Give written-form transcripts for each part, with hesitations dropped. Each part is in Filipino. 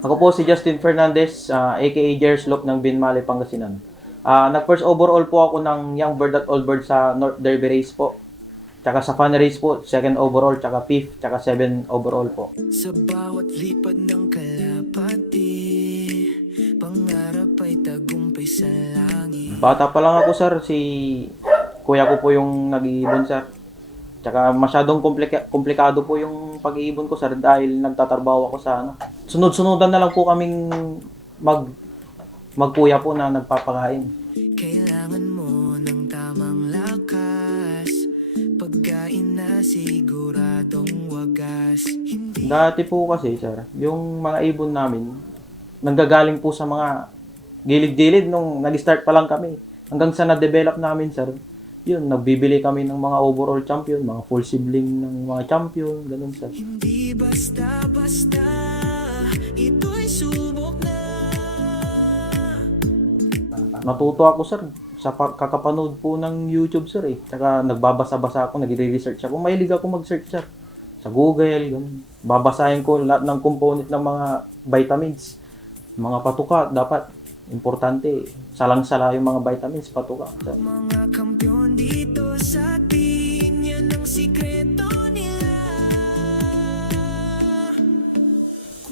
Ako po si Justin Fernandez, aka Jerslop ng Binmali, Pangasinan. Nag-first overall po ako ng Young Bird at Old Bird sa North Derby Race po. Tsaka sa Fun Race po, second overall, tsaka fifth, tsaka 7 overall po. Sa bawat lipad ng kalapati, pangarap ay tagumpay sa langit. Bata pa lang ako, sir, si kuya ko po yung nag-iibon, sir. Tsaka masyadong komplikado po yung pag-iibon ko, sir, dahil nagtatrabaho ako sa ano. Sunod-sunudan na lang po kaming magkuya po na nagpapakain. Kailangan mo ng tamang lakas, pagkain na siguradong wagas. Hindi Dati po kasi, sir, yung mga ibon namin, nanggagaling po sa mga gilid-gilid nung nag-start pa lang kami. Hanggang sa na-develop namin, sir, yun, nagbibili kami ng mga overall champion, mga full sibling ng mga champion, ganun, sir. Hindi basta-basta, ito'y subok na. Natuto ako, sir, sa kakapanood po ng YouTube, sir, eh. Tsaka nagbabasa-basa ako, nagre-research ako. Mahilig ako mag-search, sir. Sa Google, ganun. Babasahin ko lahat ng component ng mga vitamins. Mga patuka, dapat importante. Salang-sala yung mga vitamins, patuka, sir. Mga kampiyon dito sa atin, yan ang sikreto nila.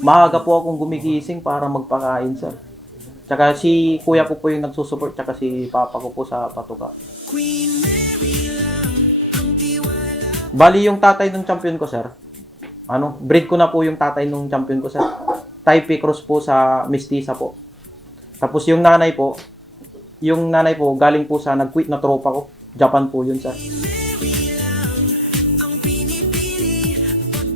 Maaga po akong gumigising para magpakain, sir. Tsaka si kuya ko po yung nagsusupport, tsaka si papa ko po sa patuka. Queen Mary lang ang tiwala. Bali yung tatay ng champion ko, sir. Breed ko na po yung tatay ng champion ko, sir. Type cross po sa mestiza po. Tapos yung nanay po galing po sa nag-quit na tropa ko. Japan po yun, sir. Mary lang ang pinipili.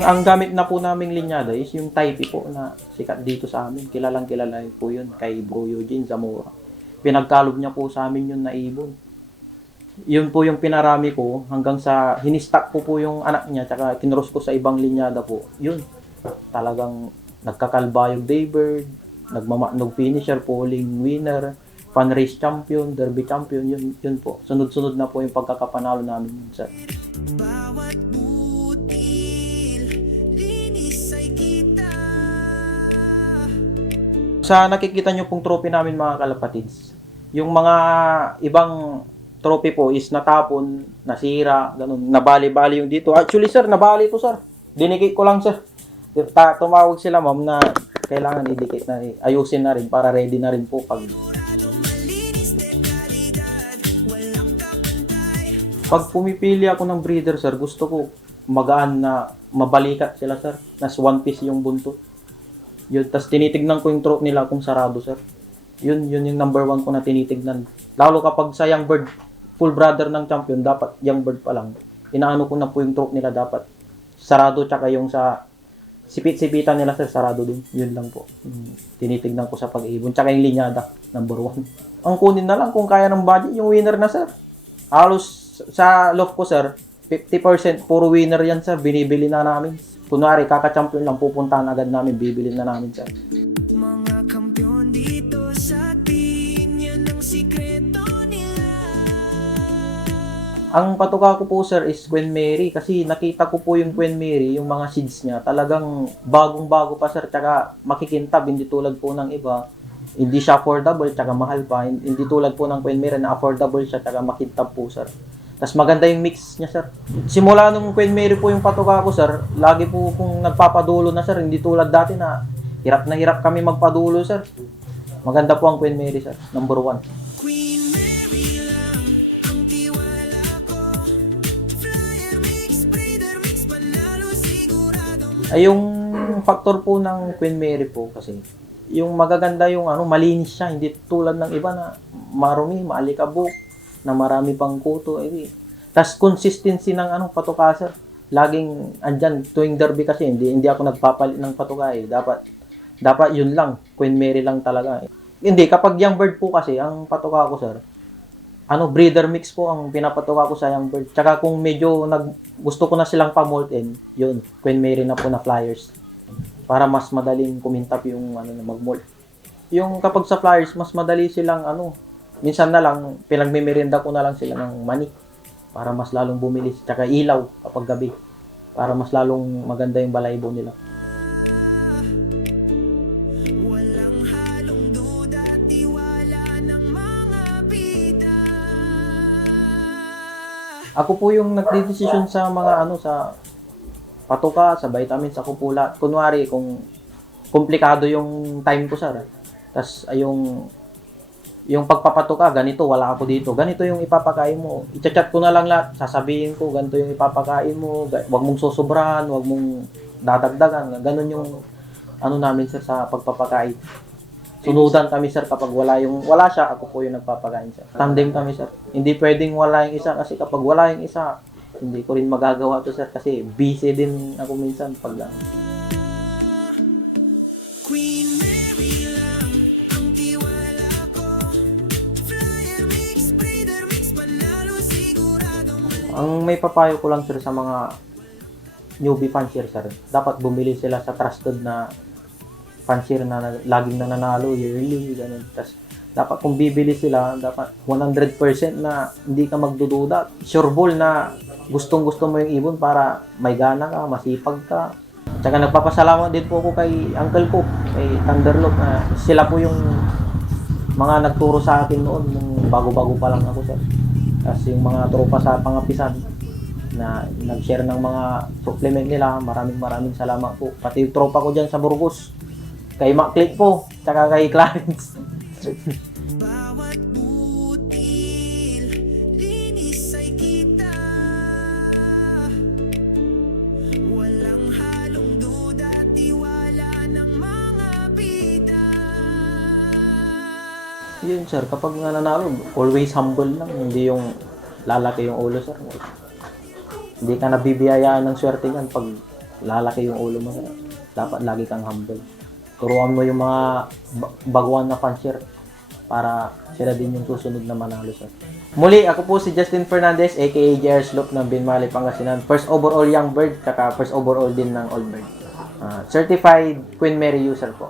Ang gamit na po naming linyada is yung Type po na sikat dito sa amin. Kilalang kilala po yun kay Bro Eugene Zamora. Pinagkalob niya po sa amin yun na ibon. Yun po yung pinarami ko hanggang sa hinistak ko po yung anak niya tsaka kinross ko sa ibang linyada po. Yun. Talagang nagkakalbayog daybird, nagmamanog finisher, polling winner, fun race champion, derby champion, yun po. Sunod-sunod na po yung pagkakapanalo namin yun, sir. Bawat butil, linis ay kita. Sa nakikita nyo pong trophy namin mga kalapatids, yung mga ibang trophy po is natapon, nasira, ganun, nabali-bali yung dito. Actually, sir, nabali to, sir. Dinikit ko lang, sir. Tumawag sila, ma'am, na kailangan idikit na, ayusin na rin para ready na rin po pag Siguradong malinis, dekalidad, walang kapantay. pag pumipili ako ng breeder, sir, gusto ko magaan na mabalikat sila, sir. Nas one piece yung buntot. Yun, tas tinitignan ko yung throat nila kung sarado, sir. Yun yung number 1 ko na tinitignan. Lalo kapag sa young bird, full brother ng champion, dapat young bird pa lang. Inaano ko na po yung throat nila dapat sarado, tsaka yung sa sipit-sipitan nila, sir, sarado din. Yun lang po. Tinitignan ko sa pag-ibon. Tsaka yung linyada, number 1. Ang kunin na lang kung kaya ng budget, yung winner na, sir. Halos sa loft ko, sir, 50% puro winner yan, sir. Binibili na namin. Kunwari, kaka-champion lang, pupuntahan agad namin, bibili na namin, sir. Mga kampiyon dito sa atin, yan ang sikreto nila. Ang patuka ko po, sir, is Queen Mary. Kasi nakita ko po yung Queen Mary, yung mga seeds niya, talagang bagong-bago pa, sir. Tsaka makikintab, hindi tulad po ng iba. Hindi siya affordable, tsaka mahal pa. Hindi tulad po ng Queen Mary na affordable siya, tsaka makintab po, sir. Tapos maganda yung mix niya, sir. Simula nung Queen Mary po yung patuka ko, sir, lagi po kung nagpapadulo na, sir. Hindi tulad dati na hirap kami magpadulo, sir. Maganda po ang Queen Mary, sir. Number 1. Queen Mary lang ang tiwala ko. Flyer mix, breeder mix, panalo siguradong. Ay, yung factor po ng Queen Mary po kasi, yung magaganda yung malinis siya, hindi tulad ng iba na marumi, maalikabok, na marami pang kuto. Tas consistency ng patuka, sir. Laging andyan tuwing derby kasi hindi ako nagpapalit ng patuka eh. Dapat yun lang, Queen Mary lang talaga. Hindi kapag young bird po kasi ang patuka ko, sir. Breeder mix po ang pinapatuka ko sa young bird. Tsaka kung medyo gusto ko na silang pa-molt-in, yun, Queen Mary na po na flyers. Para mas madaling kumintap yung mag-molt. Yung kapag sa flyers, mas madali silang minsan na lang, pinagmimerienda ko na lang sila ng mani para mas lalong bumilis. Tsaka ilaw kapag gabi para mas lalong maganda yung balaybo nila. Ako po yung nagdedesisyon sa mga ano, sa patuka, sa vitamins, ako po lahat. Kunwari, kung komplikado yung time ko, sir. Tas yung pagpapatuka, ganito, wala ako dito. Ganito yung ipapakain mo. I-chat ko na lang lahat, sasabihin ko, ganito yung ipapakain mo. Wag mong susobrahan, wag mong dadagdagan. Ganon yung ano namin, sir, sa pagpapakain. Sunudan kami, sir, kapag wala siya, ako po yung nagpapakain, sir. Tandem kami, sir. Hindi pwedeng wala yung isa kasi kapag wala yung isa, hindi ko rin magagawa to, sir, kasi busy din ako minsan pag Queen Mary lang ang tiwala ko. Flyer mix, breeder mix, panalo sigurado. Ang may papayo ko lang, sir, sa mga newbie fancier, sir, dapat bumili sila sa trusted na fancier na laging nananalo yearly, ganun. Tas dapat kung bibili sila, dapat 100% na hindi ka magdududa. Sure ball na gustong-gusto mo yung ibon para may gana ka, masipag ka. Tsaka nagpapasalamat din po ako kay uncle ko, kay Thunderlock, na sila po yung mga nagturo sa akin noon nung bago-bago pa lang ako, sir. Kasi yung mga tropa sa Pangapisan na nag-share ng mga supplement nila, maraming salamat po. Pati yung tropa ko dyan sa Burgos, kay Maclick po, tsaka kay Clarence. Bawat butil, linis ay kita. Walang halong duda, tiwala ng mga bida. Yun, sir, kapag nananalo, always humble lang, hindi yung lalaki yung ulo, sir. Hindi ka nabibiyayaan ng swerte yan pag lalaki yung ulo mo, sir. Dapat lagi kang humble. Turuan mo yung mga baguhan na fancier para sila din yung susunod na manalo, sir. Muli, ako po si Justin Fernandez, aka JR Slope ng Binmali, Pangasinan. First overall young bird, kaka first overall din ng old bird. Certified Queen Mary user po.